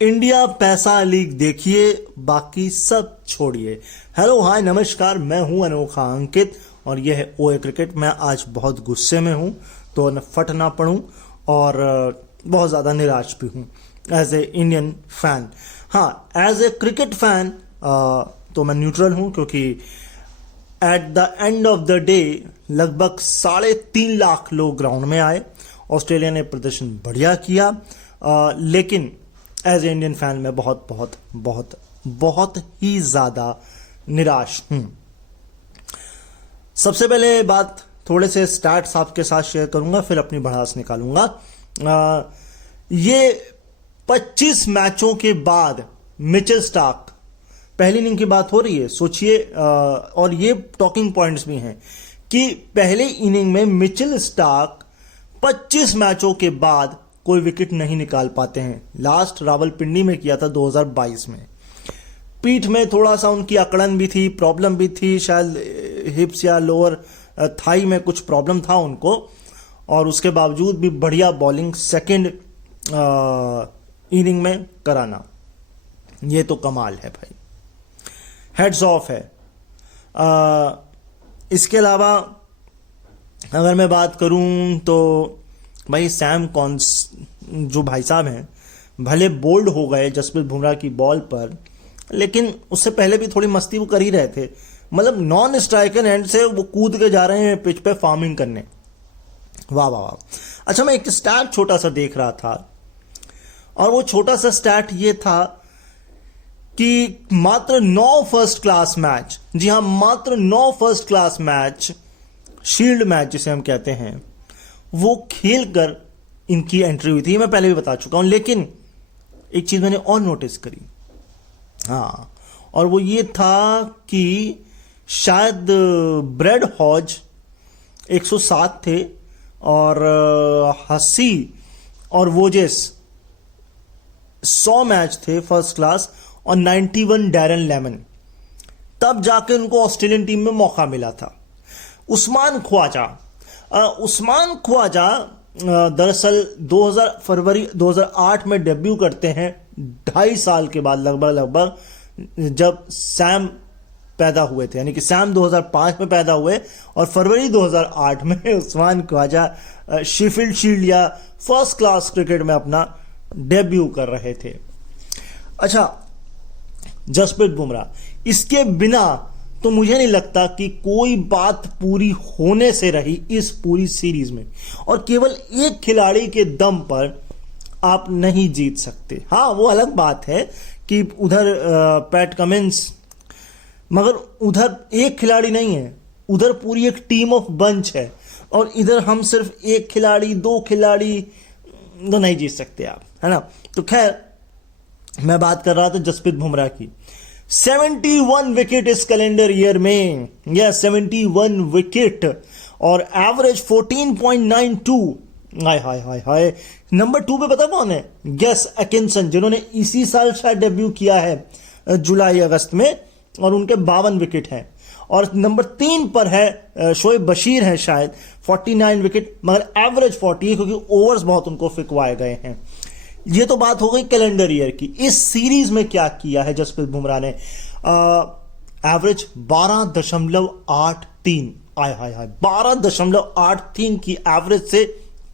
India पैसा league देखिए, बाकी सब छोड़िए। हेलो हाय नमस्कार, मैं हूं अनोखा अंकित और यह है ओए क्रिकेट। मैं आज बहुत गुस्से में हूं तो न फट ना पड़ूं और बहुत ज़्यादा निराश भी हूं एज ए इंडियन फैन। हाँ, एज ए क्रिकेट फैन तो मैं न्यूट्रल हूं, क्योंकि at the end of the day लगभग 3.5 लाख लोग ग्राउंड में आए। ऑस्ट्रेलिया ने प्रदर्शन बढ़िया किया, लेकिन एज ए इंडियन फैन मैं बहुत बहुत बहुत बहुत ही ज़्यादा निराश हूं। सबसे पहले बात थोड़े से स्टैट्स आपके साथ शेयर करूंगा, फिर अपनी भड़ास निकालूंगा। ये 25 मैचों के बाद मिचेल स्टार्क, पहली इनिंग की बात हो रही है, सोचिए। और ये टॉकिंग पॉइंट्स भी हैं कि पहले इनिंग में मिचेल स्टार्क 25 मैचों के बाद कोई विकेट नहीं निकाल पाते हैं। लास्ट रावलपिंडी में किया था 2022 में। पीठ में थोड़ा सा उनकी अकड़न भी थी, प्रॉब्लम भी थी, शायद हिप्स या लोअर थाई में कुछ प्रॉब्लम था उनको, और उसके बावजूद भी बढ़िया बॉलिंग सेकंड इनिंग में कराना, ये तो कमाल है भाई, हेड्स ऑफ है। इसके अलावा अगर मैं बात करूं तो भाई सैम कॉन्स जो भाई साहब हैं, भले बोल्ड हो गए जसप्रीत बुमराह की बॉल पर, लेकिन उससे पहले भी थोड़ी मस्ती वो कर ही रहे थे। मतलब नॉन स्ट्राइकर एंड से वो कूद के जा रहे हैं पिच पे फार्मिंग करने। वाह वाह वाह। अच्छा, मैं एक स्टैट छोटा सा देख रहा था, और वो छोटा सा स्टैट ये था कि मात्र 9 फर्स्ट क्लास मैच, जी हाँ मात्र 9 first class match, shield match जिसे हम कहते हैं, वो खेलकर इनकी एंट्री हुई थी। मैं पहले भी बता चुका हूं, लेकिन एक चीज मैंने और नोटिस करी, हाँ, और वो ये था कि शायद ब्रेड हॉज 107 थे और हसी और वोजेस 100 मैच थे फर्स्ट क्लास, और 91 डैरन लेमन, तब जाके उनको ऑस्ट्रेलियन टीम में मौका मिला था। उस्मान ख्वाजा दरअसल फरवरी 2008 में डेब्यू करते हैं, 2.5 साल के बाद लगभग, जब सैम पैदा हुए थे। यानी कि सैम 2005 में पैदा हुए और फरवरी 2008 में उस्मान ख्वाजा शेफील्ड शील्ड या फर्स्ट क्लास क्रिकेट में अपना डेब्यू कर रहे थे। अच्छा, जसप्रीत बुमराह, इसके बिना तो मुझे नहीं लगता कि कोई बात पूरी होने से रही इस पूरी सीरीज में, और केवल एक खिलाड़ी के दम पर आप नहीं जीत सकते। हाँ, वो अलग बात है कि उधर पैट कमिंस, मगर उधर एक खिलाड़ी नहीं है, उधर पूरी एक टीम ऑफ बंच है, और इधर हम सिर्फ एक खिलाड़ी 2 खिलाड़ी तो नहीं जीत सकते आप, है ना। तो खैर, मैं बात कर रहा था जसप्रीत बुमराह की। 71 विकेट इस कैलेंडर ईयर में, या 71 विकेट, और एवरेज 14.92। हाय हाय हाय हाय। नंबर 2 पे पता कौन है? गेस एकिंसन, जिन्होंने इसी साल शायद डेब्यू किया है जुलाई अगस्त में, और उनके 52 विकेट हैं। और नंबर 3 पर है शोएब बशीर है शायद, 49 विकेट, मगर एवरेज 40 है, क्योंकि ओवर्स बहुत उनको फिकवाए गए हैं। ये तो बात हो गई कैलेंडर ईयर की। इस सीरीज में क्या किया है जसप्रीत बुमराह ने? एवरेज 12.83। आय हाय हाय, 12.83 की एवरेज से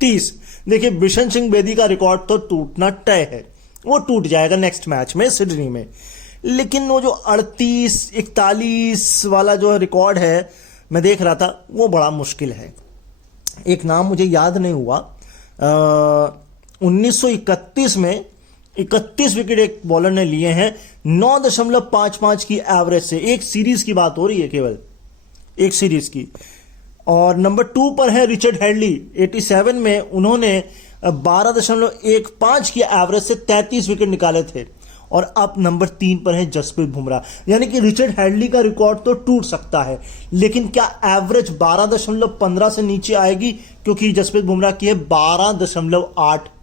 30। देखिए, बिशन सिंह बेदी का रिकॉर्ड तो टूटना तय है, वो टूट जाएगा नेक्स्ट मैच में सिडनी में, लेकिन वो जो 38-41 वाला जो रिकॉर्ड है, मैं देख रहा था, वो बड़ा मुश्किल है। एक नाम मुझे याद नहीं हुआ, 1931 में 31 विकेट एक बॉलर ने लिए हैं 9.55 की एवरेज से। एक सीरीज की बात हो रही है, केवल एक सीरीज की। और नंबर 2 पर है रिचर्ड हेडली, 87 में उन्होंने 12.15 की एवरेज से 33 विकेट निकाले थे। और अब नंबर 3 पर है जसप्रीत बुमराह। यानी कि रिचर्ड हेडली का रिकॉर्ड तो टूट सकता है, लेकिन क्या एवरेज 12.15 से नीचे आएगी? क्योंकि जसप्रीत बुमराह की है 12.83।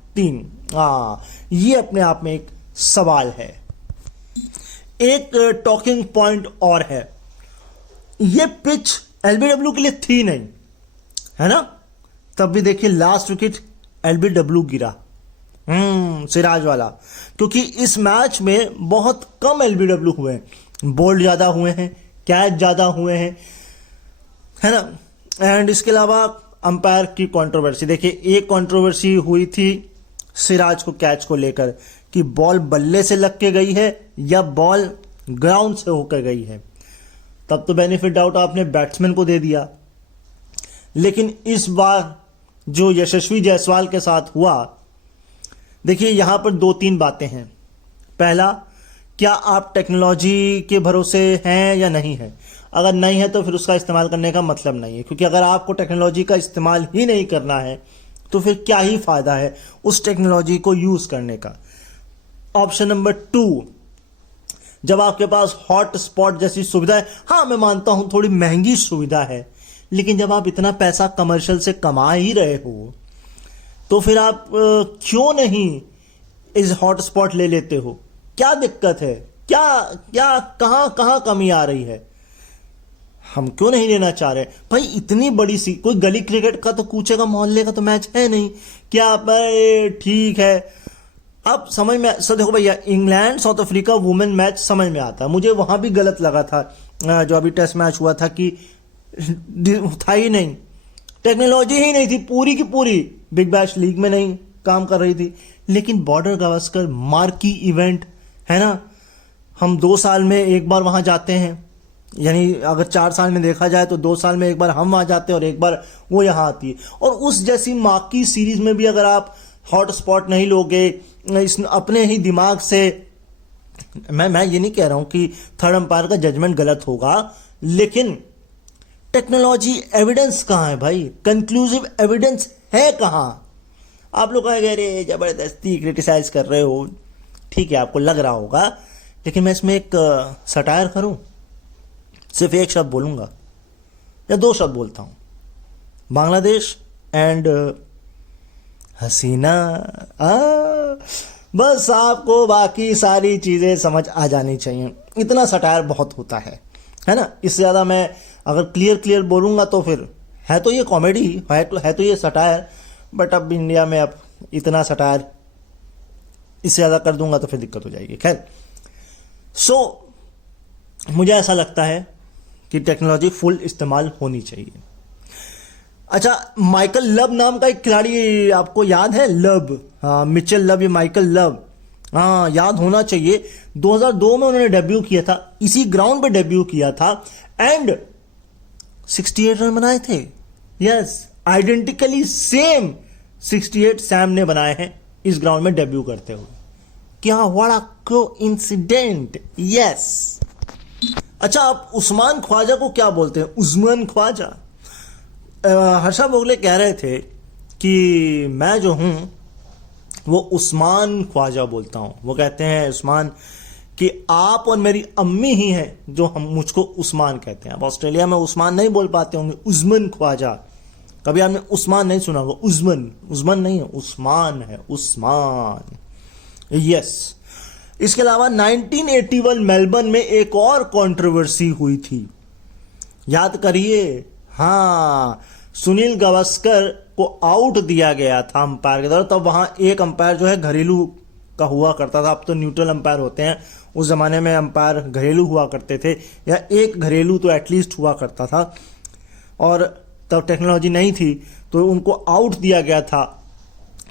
हाँ, ये अपने आप में एक सवाल है। एक टॉकिंग पॉइंट और है, ये पिच एलबीडब्ल्यू के लिए थी नहीं, है ना। तब भी देखिए लास्ट विकेट एलबीडब्ल्यू गिरा, सिराज वाला, क्योंकि इस मैच में बहुत कम एलबीडब्ल्यू हुए हैं, बोल्ड ज़्यादा हुए हैं, कैच ज़्यादा हुए हैं, है ना। एंड इसके अलावा अंपायर की कंट्रोवर्सी देखिए, एक कंट्रोवर्सी हुई थी सिराज को कैच को लेकर कि बॉल बल्ले से लग के गई है या बॉल ग्राउंड से होकर गई है, तब तो बेनिफिट डाउट आपने बैट्समैन को दे दिया। लेकिन इस बार जो यशस्वी जायसवाल के साथ हुआ, देखिए यहां पर दो तीन बातें हैं। पहला, क्या आप टेक्नोलॉजी के भरोसे हैं या नहीं है? अगर नहीं है तो फिर उसका इस्तेमाल करने का मतलब नहीं है, क्योंकि अगर आपको टेक्नोलॉजी का इस्तेमाल ही नहीं करना है तो फिर क्या ही फायदा है उस टेक्नोलॉजी को यूज करने का। ऑप्शन नंबर 2, जब आपके पास हॉट स्पॉट जैसी सुविधा है, हाँ मैं मानता हूं थोड़ी महंगी सुविधा है, लेकिन जब आप इतना पैसा कमर्शियल से कमा ही रहे हो तो फिर आप क्यों नहीं इस हॉट स्पॉट ले लेते हो? क्या दिक्कत है? क्या क्या कहां कहां कमी आ रही है? हम क्यों नहीं लेना चाह रहे भाई? इतनी बड़ी सी कोई गली क्रिकेट का तो कूचे का मोहल्ले का तो मैच है नहीं, क्या भाई ठीक है। अब समझ में सर, देखो भैया, England south Africa women match समझ में आता है, मुझे वहां भी गलत लगा था जो अभी टेस्ट मैच हुआ था कि था ही नहीं, टेक्नोलॉजी ही नहीं थी, पूरी की पूरी बिग बैश लीग में नहीं काम कर रही थी। लेकिन बॉर्डर गावस्कर मार्की इवेंट है ना, हम 2 साल में एक बार वहां जाते हैं, यानी अगर 4 साल में देखा जाए तो 2 साल में एक बार हम वहां जाते हैं और एक बार वो यहाँ आती है। और उस जैसी मार्की सीरीज में भी अगर आप हॉट स्पॉट नहीं लोगे इस अपने ही दिमाग से, मैं ये नहीं कह रहा हूं कि थर्ड अंपायर का जजमेंट गलत होगा, लेकिन टेक्नोलॉजी एविडेंस कहां है भाई? कंक्लूसिव एविडेंस है कहां? आप लोग कहेंगे अरे जबरदस्ती क्रिटिसाइज कर रहे हो, ठीक है आपको लग रहा होगा, लेकिन मैं इसमें एक सटायर करूं, सिर्फ एक शब्द बोलूंगा या 2 शब्द बोलता हूं, बांग्लादेश एंड हसीना। बस आपको बाकी सारी चीजें समझ आ जानी चाहिए, इतना सटायर बहुत होता है ना। इससे ज्यादा मैं अगर क्लियर बोलूंगा तो फिर है तो ये कॉमेडी है तो ये सटायर, बट अब इंडिया में अब इतना सटायर इससे ज्यादा कर दूंगा तो फिर दिक्कत हो जाएगी। खैर, सो मुझे ऐसा लगता है कि टेक्नोलॉजी फुल इस्तेमाल होनी चाहिए। अच्छा, माइकल लब नाम का एक खिलाड़ी आपको याद है? लब, हाँ मिचेल लब, ये माइकल लब, हाँ याद होना चाहिए। 2002 में उन्होंने डेब्यू किया था, इसी ग्राउंड पे डेब्यू किया था एंड 68 रन बनाए थे। यस, आइडेंटिकली सेम 68 सैम ने बनाए हैं इस ग्राउंड में डेब्यू करते हुए। क्या बड़ा कोइंसिडेंट। यस। अच्छा, आप उस्मान ख्वाजा को क्या बोलते हैं? उस्मान ख्वाजा। हर्षा भोगले कह रहे थे कि मैं जो हूं वो उस्मान ख्वाजा बोलता हूं। वो कहते हैं उस्मान कि आप और मेरी अम्मी ही हैं जो हम मुझको उस्मान कहते हैं। अब ऑस्ट्रेलिया में उस्मान नहीं बोल पाते होंगे, उस्मान ख्वाजा। कभी आपने उस्मान नहीं सुना होगा, उस्मान नहीं है, उस्मान है, उस्मान। यस। इसके अलावा 1981 मेलबर्न में एक और कंट्रोवर्सी हुई थी, याद करिए। हाँ, सुनील गावस्कर को आउट दिया गया था अंपायर के द्वारा। तब वहां एक अंपायर जो है घरेलू का हुआ करता था, अब तो न्यूट्रल अंपायर होते हैं, उस जमाने में अंपायर घरेलू हुआ करते थे, या एक घरेलू तो एटलीस्ट हुआ करता था। और तब टेक्नोलॉजी नहीं थी तो उनको आउट दिया गया था,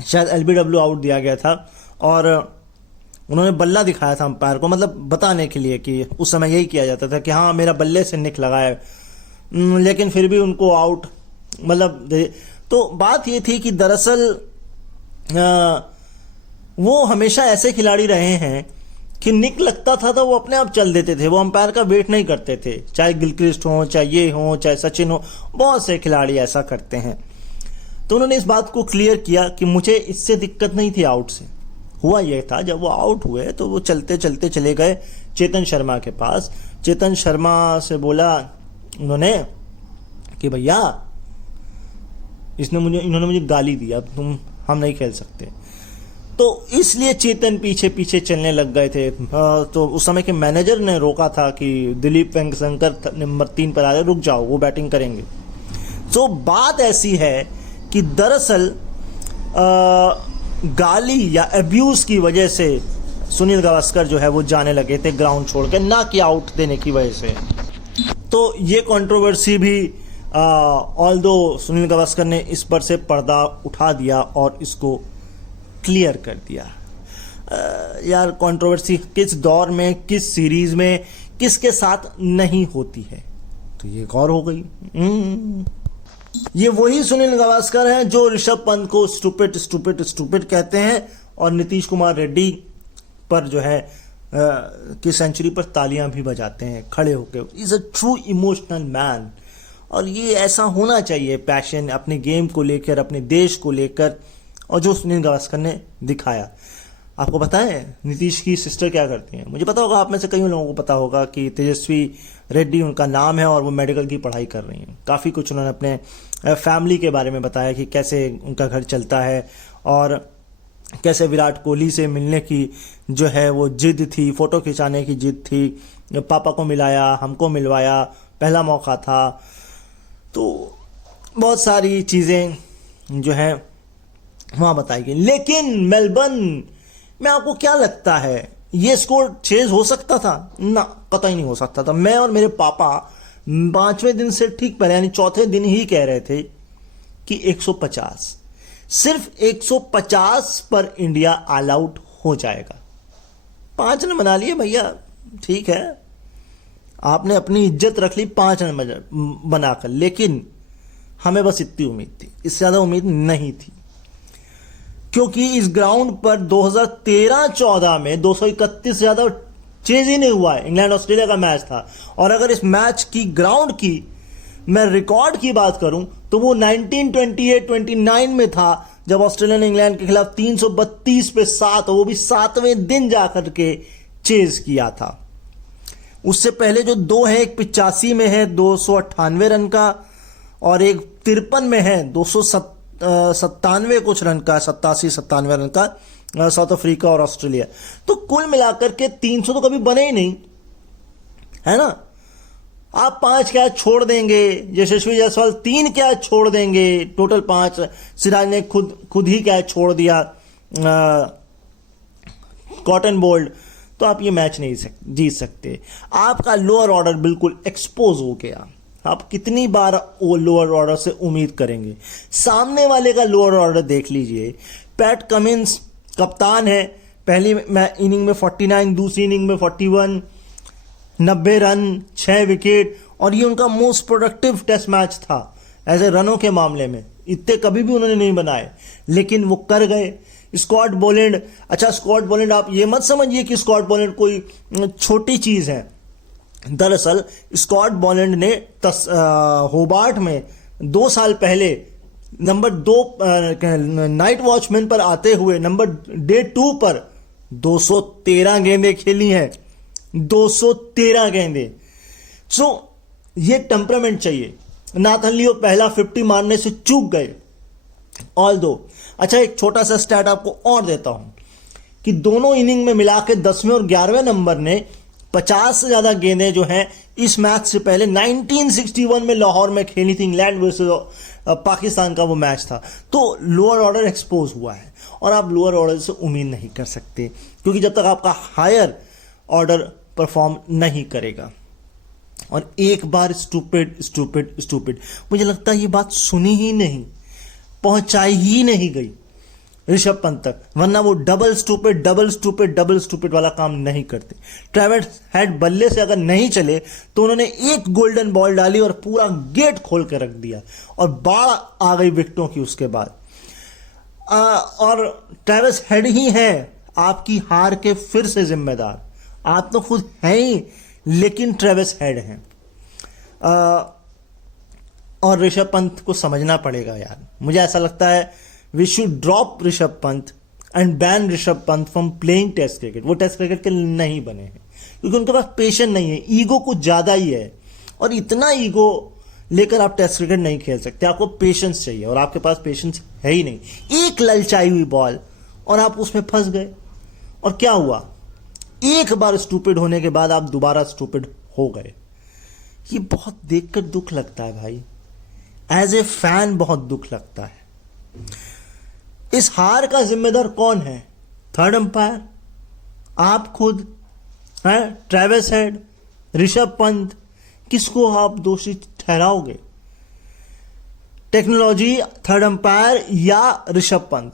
शायद एलबीडब्ल्यू आउट दिया गया था, और उन्होंने बल्ला दिखाया था अंपायर को, मतलब बताने के लिए कि उस समय यही किया जाता था कि हाँ मेरा बल्ले से निक लगा है, लेकिन फिर भी उनको आउट, मतलब तो बात ये थी कि दरअसल वो हमेशा ऐसे खिलाड़ी रहे हैं कि निक लगता था तो वो अपने आप चल देते थे, वो अंपायर का वेट नहीं करते थे, चाहे गिलक्रिस्ट हो, चाहे ये हो, चाहे सचिन हो, बहुत से खिलाड़ी ऐसा करते हैं। तो उन्होंने इस बात को क्लियर किया कि मुझे इससे दिक्कत नहीं थी आउट से। हुआ यह था, जब वो आउट हुए तो वो चलते चलते चले गए चेतन शर्मा के पास। चेतन शर्मा से बोला उन्होंने कि भैया इन्होंने मुझे गाली दी, अब हम नहीं खेल सकते। तो इसलिए चेतन पीछे पीछे चलने लग गए थे। तो उस समय के मैनेजर ने रोका था कि दिलीप वेंकटशंकर नंबर 3 पर आ रहे, रुक जाओ, वो बैटिंग करेंगे। तो बात ऐसी है कि दरअसल गाली या अब्यूज की वजह से सुनील गावस्कर जो है वो जाने लगे थे ग्राउंड छोड़ के, ना कि आउट देने की वजह से। तो ये कंट्रोवर्सी भी ऑल्दो सुनील गावस्कर ने इस पर से पर्दा उठा दिया और इसको क्लियर कर दिया। यार कंट्रोवर्सी किस दौर में, किस सीरीज में, किसके साथ नहीं होती है, तो ये एक और हो गई। ये वही सुनील गावस्कर हैं जो ऋषभ पंत को स्टूपिड स्टूपिड स्टूपिड कहते हैं और नीतीश कुमार रेड्डी पर जो है की सेंचुरी पर तालियां भी बजाते हैं खड़े होकर। Is a true emotional man, और ये ऐसा होना चाहिए, पैशन अपने गेम को लेकर, अपने देश को लेकर, और जो सुनील गावस्कर ने दिखाया। आपको पता है नीतीश की सिस्टर क्या करती हैं? मुझे पता होगा, आप में से कई लोगों को पता होगा कि तेजस्वी रेड्डी उनका नाम है और वो मेडिकल की पढ़ाई कर रही हैं। काफ़ी कुछ उन्होंने अपने फैमिली के बारे में बताया कि कैसे उनका घर चलता है और कैसे विराट कोहली से मिलने की जो है वो जिद थी, फ़ोटो खिंचाने की जिद थी, पापा को मिलाया, हमको मिलवाया, पहला मौका था। तो बहुत सारी चीज़ें जो है वहाँ बताई गई। लेकिन मेलबर्न में आपको क्या लगता है ये स्कोर चेंज हो सकता था? ना, कतई नहीं हो सकता था। मैं और मेरे पापा 5वें दिन से ठीक पहले यानी चौथे दिन ही कह रहे थे कि 150, सिर्फ 150 पर इंडिया ऑल आउट हो जाएगा। 5 रन बना लिए भैया, ठीक है, आपने अपनी इज्जत रख ली 5 रन बनाकर, लेकिन हमें बस इतनी उम्मीद थी, इससे ज़्यादा उम्मीद नहीं थी। क्योंकि इस ग्राउंड पर 2013-14 में 231 से ज़्यादा चेज ही नहीं हुआ है। इंग्लैंड ऑस्ट्रेलिया का मैच था, और अगर इस मैच की ग्राउंड की मैं रिकॉर्ड की बात करूं तो वो 1928-29 में था, जब ऑस्ट्रेलिया ने इंग्लैंड के खिलाफ 332 पे 7, वो भी 7वें दिन जाकर के चेज किया था। उससे पहले जो 2 है, एक 85 में है 298 रन का, और एक 53 में है 297 कुछ रन का, 87-97 रन का, साउथ अफ्रीका और ऑस्ट्रेलिया। तो कुल मिलाकर के 300 तो कभी बने ही नहीं, है ना। आप 5 कैच छोड़ देंगे, यशस्वी जायसवाल 3 कैच छोड़ देंगे, टोटल 5, सिराज ने खुद ही कैच छोड़ दिया, कॉटन बोल्ड, तो आप ये मैच नहीं जीत सकते। आपका लोअर ऑर्डर बिल्कुल एक्सपोज हो गया। आप कितनी बार वो लोअर ऑर्डर से उम्मीद करेंगे? सामने वाले का लोअर ऑर्डर देख लीजिए। पैट कमिंस कप्तान है, पहली इनिंग में 49, दूसरी इनिंग में 41, 90 रन, 6 विकेट, और ये उनका मोस्ट प्रोडक्टिव टेस्ट मैच था ऐसे रनों के मामले में। इतने कभी भी उन्होंने नहीं बनाए, लेकिन वो कर गए। स्कॉट बोलैंड, अच्छा स्कॉट बोलैंड आप ये मत समझिए कि स्कॉट बोलैंड कोई छोटी चीज़ है। दरअसल स्कॉट बोलैंड ने होबार्ट में 2 साल पहले नंबर 2 नाइट वॉचमैन पर आते हुए नंबर डे 2 पर 213 गेंदें खेली हैं, 213 गेंदें। सो ये टेम्परामेंट चाहिए। नाथन लियो पहला 50 मारने से चूक गए, ऑल दो। अच्छा, एक छोटा सा स्टैट आपको और देता हूं कि दोनों इनिंग में मिला के 10वें और 11वें नंबर ने 50 से ज्यादा गेंदें जो हैं इस मैच से पहले 1961 में लाहौर में खेली थी। इंग्लैंड वर्सेस पाकिस्तान का वो मैच था। तो लोअर ऑर्डर एक्सपोज हुआ है, और आप लोअर ऑर्डर से उम्मीद नहीं कर सकते, क्योंकि जब तक आपका हायर ऑर्डर परफॉर्म नहीं करेगा। और एक बार स्टूपिड स्टूपिड स्टूपिड, मुझे लगता है ये बात सुनी ही नहीं, पहुंचाई ही नहीं गई ऋषभ पंत तक, वरना वो double stupid double stupid double stupid वाला काम नहीं करते। ट्रेविस हेड बल्ले से अगर नहीं चले तो उन्होंने एक गोल्डन बॉल डाली और पूरा गेट खोल के रख दिया, और बाढ़ आ गई विकेटों की उसके बाद। और ट्रेविस हेड ही है आपकी हार के फिर से जिम्मेदार। आप तो खुद हैं ही, लेकिन ट्रेविस हेड हैं। और ऋषभ पंत को समझना पड़ेगा यार। मुझे ऐसा लगता है we should drop Rishabh Pant and ban Rishabh Pant from playing test cricket. वो टेस्ट क्रिकेट के लिए नहीं बने हैं, क्योंकि उनके पास पेशेंस नहीं है, ईगो कुछ ज़्यादा ही है, और इतना ईगो लेकर आप टेस्ट क्रिकेट नहीं खेल सकते। आपको पेशेंस चाहिए, और आपके पास पेशेंस है ही नहीं। एक ललचाई हुई बॉल और आप उसमें फंस गए, और क्या हुआ? एक बार स्टूपिड होने के बाद आप दोबारा स्टूपिड हो गए। ये बहुत देखकर दुख लगता है भाई, एज ए फैन बहुत दुख लगता है। इस हार का जिम्मेदार कौन है? थर्ड अंपायर, आप खुद हैं, ट्रेविस हेड, ऋषभ पंत, किसको आप दोषी ठहराओगे? टेक्नोलॉजी, थर्ड अंपायर या ऋषभ पंत?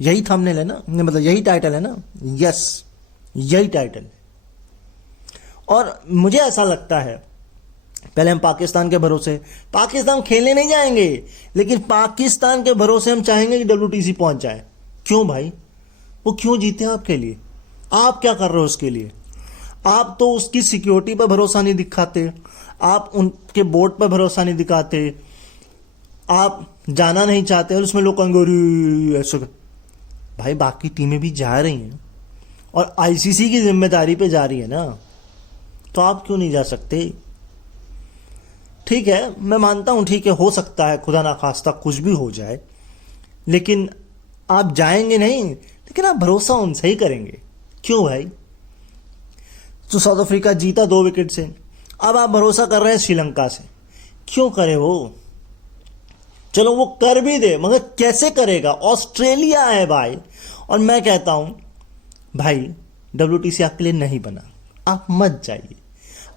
यही थंबनेल है ना, मतलब यही टाइटल है ना? यस, यही टाइटल है। और मुझे ऐसा लगता है, पहले हम पाकिस्तान के भरोसे, पाकिस्तान खेलने नहीं जाएंगे, लेकिन पाकिस्तान के भरोसे हम चाहेंगे कि WTC पहुंच जाए। क्यों भाई? वो क्यों जीते आपके लिए? आप क्या कर रहे हो उसके लिए? आप तो उसकी सिक्योरिटी पर भरोसा नहीं दिखाते, आप उनके बोर्ड पर भरोसा नहीं दिखाते, आप जाना नहीं चाहते, और उसमें लोग कहेंगे ऐसा। भाई बाकी टीमें भी जा रही हैं और ICC की जिम्मेदारी पे जा रही है ना, तो आप क्यों नहीं जा सकते? ठीक है, मैं मानता हूं, ठीक है, हो सकता है खुदा ना खास्ता कुछ भी हो जाए, लेकिन आप जाएंगे नहीं, लेकिन आप भरोसा उनसे ही करेंगे। क्यों भाई? तो साउथ अफ्रीका जीता 2 विकेट से, अब आप भरोसा कर रहे हैं श्रीलंका से। क्यों करे वो? चलो वो कर भी दे, मगर कैसे करेगा? ऑस्ट्रेलिया है भाई। और मैं कहता हूं भाई, WTC आपके लिए नहीं बना, आप मत जाइए।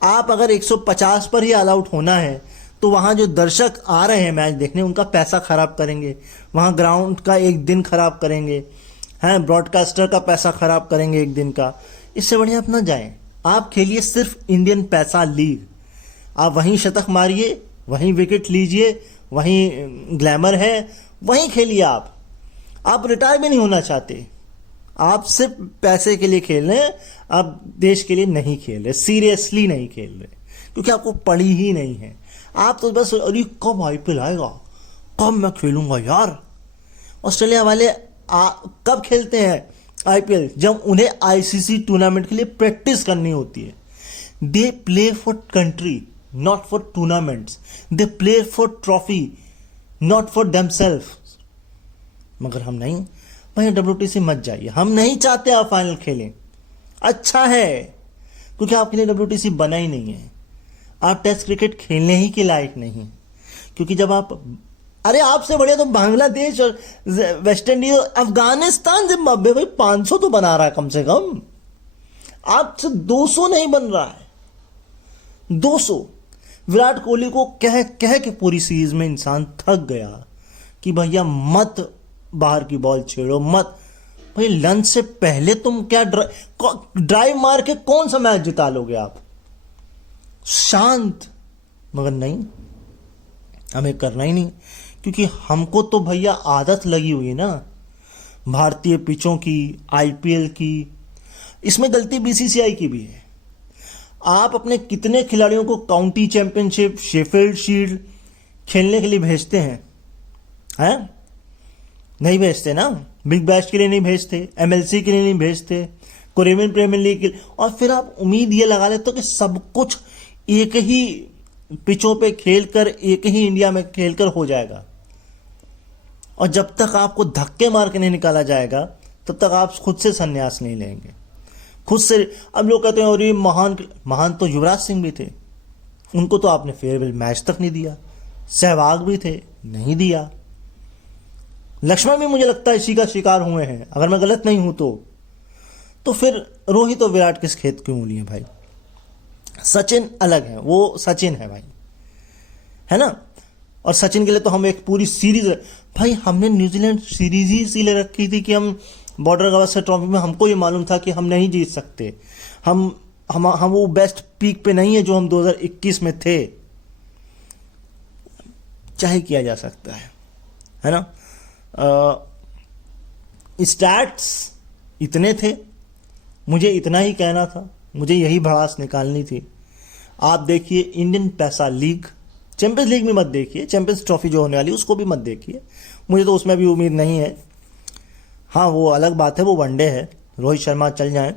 आप अगर 150 पर ही ऑल आउट होना है, तो वहां जो दर्शक आ रहे हैं मैच देखने, उनका पैसा खराब करेंगे, वहां ग्राउंड का एक दिन खराब करेंगे, हैं, ब्रॉडकास्टर का पैसा खराब करेंगे एक दिन का। इससे बढ़िया आप ना जाएं। आप खेलिए सिर्फ इंडियन पैसा लीग, आप वहीं शतक मारिए, वहीं विकेट लीजिए, वहीं ग्लैमर है, वहीं खेलिए। आप रिटायर भी नहीं होना चाहते, आप सिर्फ पैसे के लिए खेल रहे हैं, आप देश के लिए नहीं खेल रहे, सीरियसली नहीं खेल रहे, क्योंकि आपको पड़ी ही नहीं है। आप तो बस अरे कब IPL आएगा, कब मैं खेलूंगा यार। ऑस्ट्रेलिया वाले कब खेलते हैं IPL? जब उन्हें ICC टूर्नामेंट के लिए प्रैक्टिस करनी होती है। They play for country, not for tournaments. They play for trophy, not for themself. मगर हम नहीं भाई, WTC मत जाइए, हम नहीं चाहते आप फाइनल खेलें। अच्छा है, क्योंकि आपके लिए WTC बना ही नहीं है, आप टेस्ट क्रिकेट खेलने ही के लायक नहीं। क्योंकि जब आप, अरे आपसे बढ़िया तो बांग्लादेश और वेस्ट इंडीज, अफगानिस्तान, जिम्बाब्वे भाई 500 तो बना रहा है कम से कम, आपसे 200 नहीं बन रहा है। 200 विराट कोहली को कह कह के पूरी सीरीज में इंसान थक गया कि भैया मत बाहर की बॉल छेड़ो, मत भाई। लंच से पहले तुम क्या ड्राइव मार के कौन सा मैच जिता लोगे आप? शांत। मगर नहीं, हमें करना ही नहीं, क्योंकि हमको तो भैया आदत लगी हुई है ना भारतीय पिचों की, IPL की। इसमें गलती BCCI की भी है। आप अपने कितने खिलाड़ियों को काउंटी चैंपियनशिप, शेफील्ड शील्ड खेलने के लिए भेजते हैं? नहीं भेजते ना। बिग बैश के लिए नहीं भेजते, MLC के लिए नहीं भेजते, कोरियन प्रीमियर लीग के लिए। और फिर आप उम्मीद ये लगा लेते हो कि सब कुछ एक ही पिचों पे खेलकर, एक ही इंडिया में खेलकर हो जाएगा। और जब तक आपको धक्के मार के नहीं निकाला जाएगा, तब तक आप खुद से संन्यास नहीं लेंगे, खुद से। अब लोग कहते हैं और ये महान तो युवराज सिंह भी थे, उनको तो आपने फेयरवेल मैच तक नहीं दिया। सहवाग भी थे, नहीं दिया। लक्ष्मण भी मुझे लगता है इसी का शिकार हुए हैं, अगर मैं गलत नहीं हूं तो फिर रोहित और विराट किस खेत की उंगली है भाई? सचिन अलग है, वो सचिन है भाई, है ना। और सचिन के लिए तो हम एक पूरी सीरीज, भाई हमने न्यूजीलैंड सीरीज ही इसीलिए रखी थी कि हम बॉर्डर गावस्कर ट्रॉफी में हमको ये मालूम था कि हम नहीं जीत सकते, हम वो बेस्ट पीक पे नहीं है जो हम 2021 में थे। चाहे किया जा सकता है ना। स्टैट्स इतने थे, मुझे इतना ही कहना था, मुझे यही भड़ास निकालनी थी। आप देखिए इंडियन पैसा लीग, चैंपियंस लीग में मत देखिए, चैंपियंस ट्रॉफी जो होने वाली उसको भी मत देखिए, मुझे तो उसमें भी उम्मीद नहीं है। हाँ वो अलग बात है, वो वनडे है, रोहित शर्मा चल जाएं,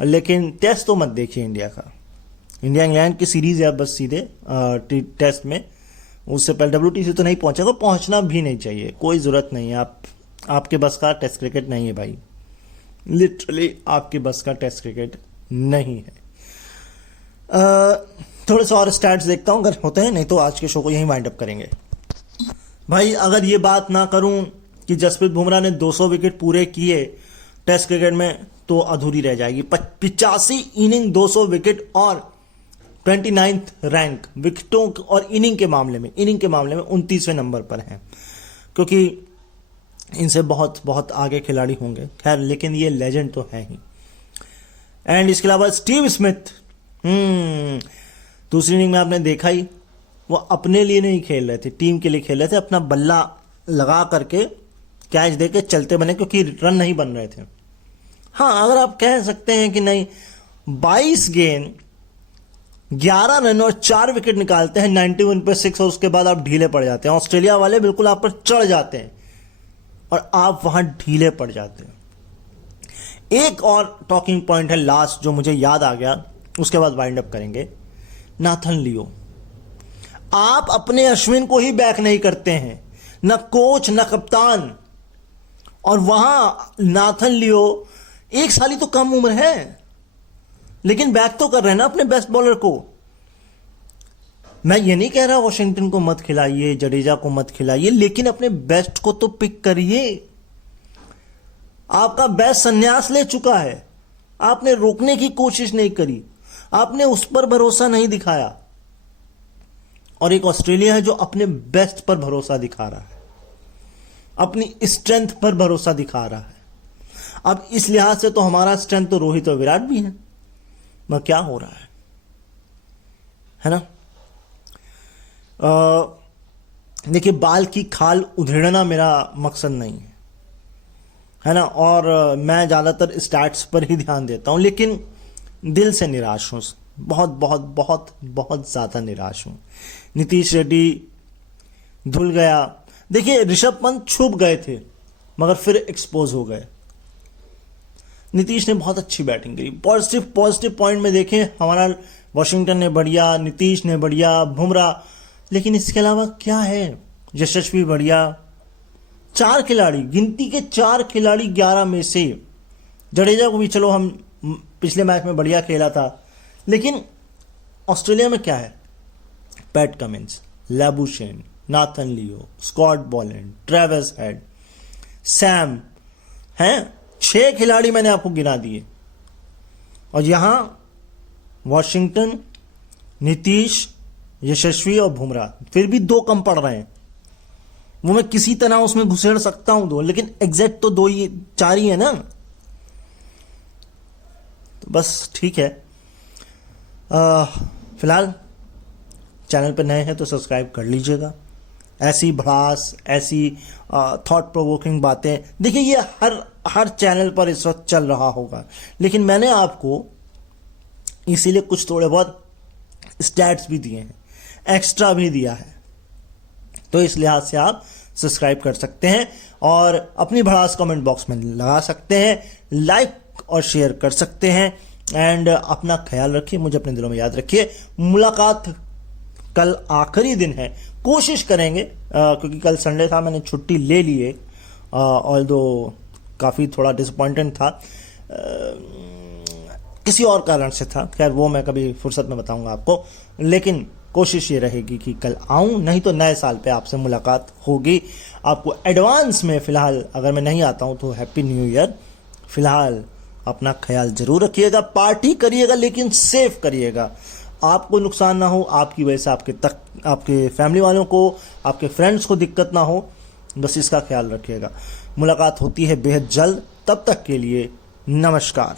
लेकिन टेस्ट तो मत देखिए इंडिया का। इंडिया इंग्लैंड की सीरीज है अब बस सीधे टेस्ट में, उससे पहले WTC तो नहीं पहुंचेगा, पहुंचना भी नहीं चाहिए, कोई ज़रूरत नहीं है। आपके बस का टेस्ट क्रिकेट नहीं है भाई, लिटरली आपके बस का टेस्ट क्रिकेट नहीं है। थोड़े से और स्टैट्स देखता हूं अगर होते हैं, नहीं तो आज के शो को यहीं वाइंड अप करेंगे। भाई अगर ये बात ना करूं कि जसप्रीत बुमराह ने 200 विकेट पूरे किए टेस्ट क्रिकेट में तो अधूरी रह जाएगी। 85 इनिंग 200 विकेट और 29th रैंक विकेटों और इनिंग के मामले में 29वें नंबर पर हैं, क्योंकि इनसे बहुत बहुत आगे खिलाड़ी होंगे। खैर, लेकिन ये लेजेंड तो है ही। एंड इसके अलावा स्टीव स्मिथ, दूसरी इनिंग में आपने देखा ही, वो अपने लिए नहीं खेल रहे थे, टीम के लिए खेल रहे थे। अपना बल्ला लगा करके कैच देके चलते बने, क्योंकि रन नहीं बन रहे थे। हाँ, अगर आप कह सकते हैं कि नहीं, 22 गेंद 11 रन और 4 विकेट निकालते हैं 91 पे 6, और उसके बाद आप ढीले पड़ जाते हैं। ऑस्ट्रेलिया वाले बिल्कुल आप पर चढ़ जाते हैं और आप वहां ढीले पड़ जाते हैं। एक और टॉकिंग पॉइंट है लास्ट जो मुझे याद आ गया, उसके बाद वाइंड अप करेंगे। नाथन लियो, आप अपने अश्विन को ही बैक नहीं करते हैं, न कोच न कप्तान, और वहां नाथन लियो 1 साल ही तो कम उम्र है, लेकिन बैक तो कर रहे हैं ना अपने बेस्ट बॉलर को। मैं ये नहीं कह रहा वॉशिंगटन को मत खिलाइए, जडेजा को मत खिलाइए, लेकिन अपने बेस्ट को तो पिक करिए। आपका बेस्ट संन्यास ले चुका है, आपने रोकने की कोशिश नहीं करी, आपने उस पर भरोसा नहीं दिखाया। और एक ऑस्ट्रेलिया है जो अपने बेस्ट पर भरोसा दिखा रहा है, अपनी स्ट्रेंथ पर भरोसा दिखा रहा है। अब इस लिहाज से तो हमारा स्ट्रेंथ तो रोहित और विराट भी है, मगर क्या हो रहा है ना। देखिए, बाल की खाल उधेड़ना मेरा मकसद नहीं है ना, और मैं ज़्यादातर स्टैट्स पर ही ध्यान देता हूं, लेकिन दिल से निराश हूं, बहुत बहुत बहुत बहुत ज़्यादा निराश हूं। नीतीश रेड्डी धुल गया। देखिए, ऋषभ पंत छुप गए थे मगर फिर एक्सपोज हो गए। नीतीश ने बहुत अच्छी बैटिंग करी। पॉजिटिव पॉइंट में देखें, हमारा वॉशिंगटन ने बढ़िया, नीतीश ने बढ़िया, बुमराह, लेकिन इसके अलावा क्या है? यशस्वी बढ़िया, 4 खिलाड़ी, गिनती के 4 खिलाड़ी 11 में से। जडेजा को भी चलो हम पिछले मैच में बढ़िया खेला था, लेकिन ऑस्ट्रेलिया में क्या है? Pat Cummins, Labuschagne, Nathan Lyon, Scott Boland, Travis Head, Sam हैं। 6 खिलाड़ी मैंने आपको गिना दिए, और यहां वॉशिंगटन, नीतीश, यशस्वी और बुमराह, फिर भी 2 कम पड़ रहे हैं। वो मैं किसी तरह उसमें घुसेड़ सकता हूं 2, लेकिन एग्जैक्ट तो 4 ही है ना। तो बस ठीक है। फिलहाल चैनल पर नए हैं तो सब्सक्राइब कर लीजिएगा। ऐसी भड़ास, ऐसी थॉट प्रोवोकिंग बातें, देखिए ये हर चैनल पर इस वक्त चल रहा होगा, लेकिन मैंने आपको इसीलिए कुछ थोड़े बहुत स्टैट्स भी दिए हैं, एक्स्ट्रा भी दिया है, तो इस लिहाज से आप सब्सक्राइब कर सकते हैं और अपनी भड़ास कमेंट बॉक्स में लगा सकते हैं, लाइक और शेयर कर सकते हैं। एंड अपना ख्याल रखिए, मुझे अपने दिलों में याद रखिए। मुलाकात कल आखिरी दिन है, कोशिश करेंगे क्योंकि कल संडे था, मैंने छुट्टी ले ली है, ऑल्दो काफ़ी थोड़ा डिसअपॉइंटेड था, किसी और कारण से था, खैर वो मैं कभी फुर्सत में बताऊंगा आपको, लेकिन कोशिश ये रहेगी कि कल आऊं, नहीं तो नए साल पे आपसे मुलाकात होगी। आपको एडवांस में फिलहाल अगर मैं नहीं आता हूं तो हैप्पी न्यू ईयर। फिलहाल अपना ख्याल जरूर रखिएगा, पार्टी करिएगा लेकिन सेफ करिएगा, आपको नुकसान ना हो, आपकी वजह से आपके फैमिली वालों को, आपके फ्रेंड्स को दिक्कत ना हो, बस इसका ख्याल रखिएगा। मुलाकात होती है बेहद जल्द, तब तक के लिए नमस्कार।